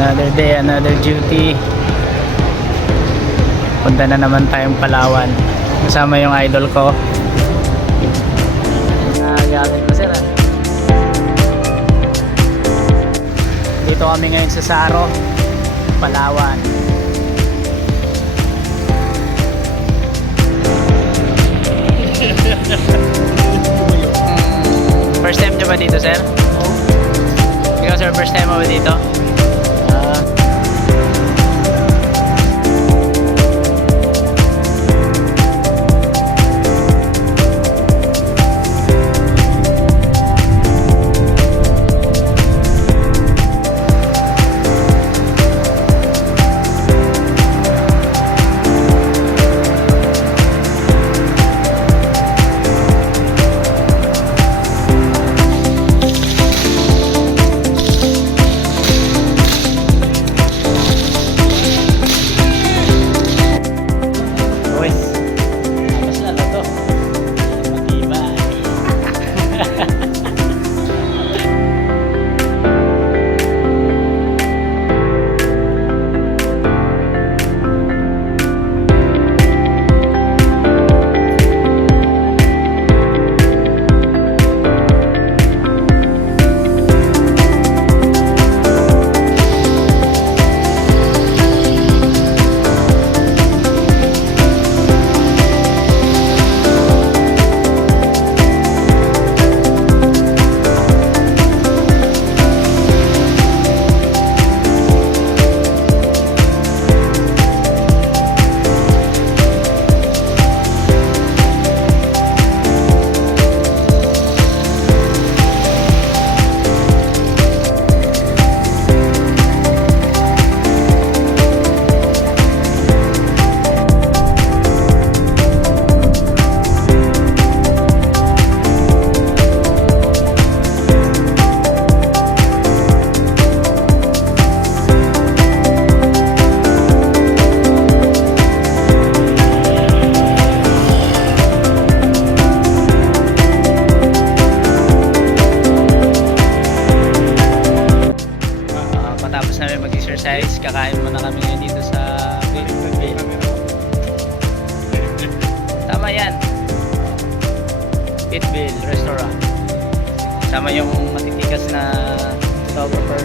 Another day, another duty. Punta na naman tayong Palawan. Kasama yung idol ko. Gamit mo sir ah. Dito kami ngayon sa Saro, Palawan. First time nyo ba dito sir? Ikaw sir, first time mo ba dito? Matapos namin mag-exercise, kakain muna kami ngayon dito sa Pitbill. Tama yan, Pitbill Restaurant. Sama yung matitikas na photographer.